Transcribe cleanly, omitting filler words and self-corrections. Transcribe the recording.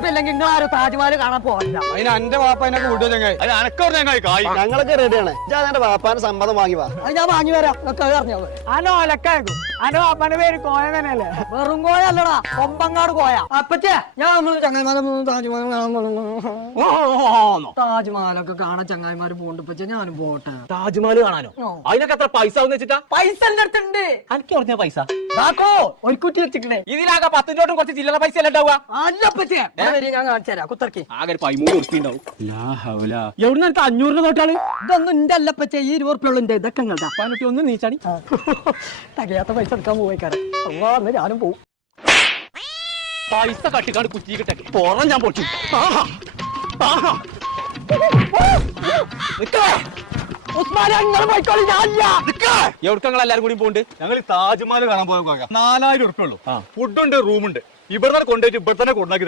ഉറപ്പില്ലെങ്കിൽ നിങ്ങൾ ആരും താജ്മഹൽ കാണാൻ പോകില്ല. അതിന് എന്റെ വാപ്പ എന്നെ വിടുക ചങ്ങായി. അത് അനക്കോട് ചങ്ങായി കായ്. ഞങ്ങളൊക്കെ റെഡിയാണ്. എന്റെ വാപ്പാന്റെ സമ്മതം വാങ്ങി വാ. അത് ഞാൻ വാങ്ങി വരാം. ഒക്കെ അറിഞ്ഞോ അനോ അലക്കാക്കും. അനോ അപ്പന്റെ പേര് കോയ തന്നെയല്ലേ? വെറും കോയ അല്ലടാ, കൊമ്പങ്ങാട് കോയ. അപ്പച്ചേ ഞാൻ ചങ്ങായിമാരൊന്നും താജ്മഹൽ താജ്മഹലൊക്കെ കാണാൻ ചങ്ങായിമാര് പോകണ്ട്. പച്ചേ ഞാനും പോട്ടെ. താജ്മഹൽ കാണാനോ? അതിനൊക്കെ എത്ര പൈസ വെച്ചിട്ടാ? പൈസ എന്റെ അടുത്തുണ്ട്. എനിക്ക് പറഞ്ഞ പൈസ ഒരു കുറ്റി വെച്ചിട്ടേ. ഇതിലാകെ 10 രൂപ കുറച്ച് ചില്ലറ പൈസ അല്ല ഉണ്ടാവുക. അല്ല പച്ചേ, ഞാൻ കാണിച്ചു തരാം. കുത്തർക്കി ആകെ 13 ഉറുപ്പി ഉണ്ടാവും. എവിടുന്ന് എനിക്ക് 500 നോട്ടാള്? ഇതൊന്നും എന്റെ അല്ല പച്ചേ, ഈ 20 ഉറുപ്പിയുള്ള ഇതൊക്കെ ഇങ്ങോട്ടാ. ഒന്ന് നീച്ചാടി. തകയാത്ത പൈസ എടുക്കാൻ പോയിക്കാരൻ. അന്ന് ഞാനും പോവും. പൈസ കട്ടിക്കാട് കുറ്റിക്കിട്ടെ പുറം ഞാൻ പൊട്ടി. എവിടക്കങ്ങൾ എല്ലാരും കൂടി പോണ്ട്? ഞങ്ങൾ താജ്മഹൽ കാണാൻ പോയ 4000 ഉറുപ്പ ഉള്ളൂ. ഫുഡുണ്ട്, റൂമുണ്ട്. ഇവിടെ തന്നെ കൊണ്ടുപോയിട്ട് ഇവിടെ തന്നെ കൊണ്ടാക്കി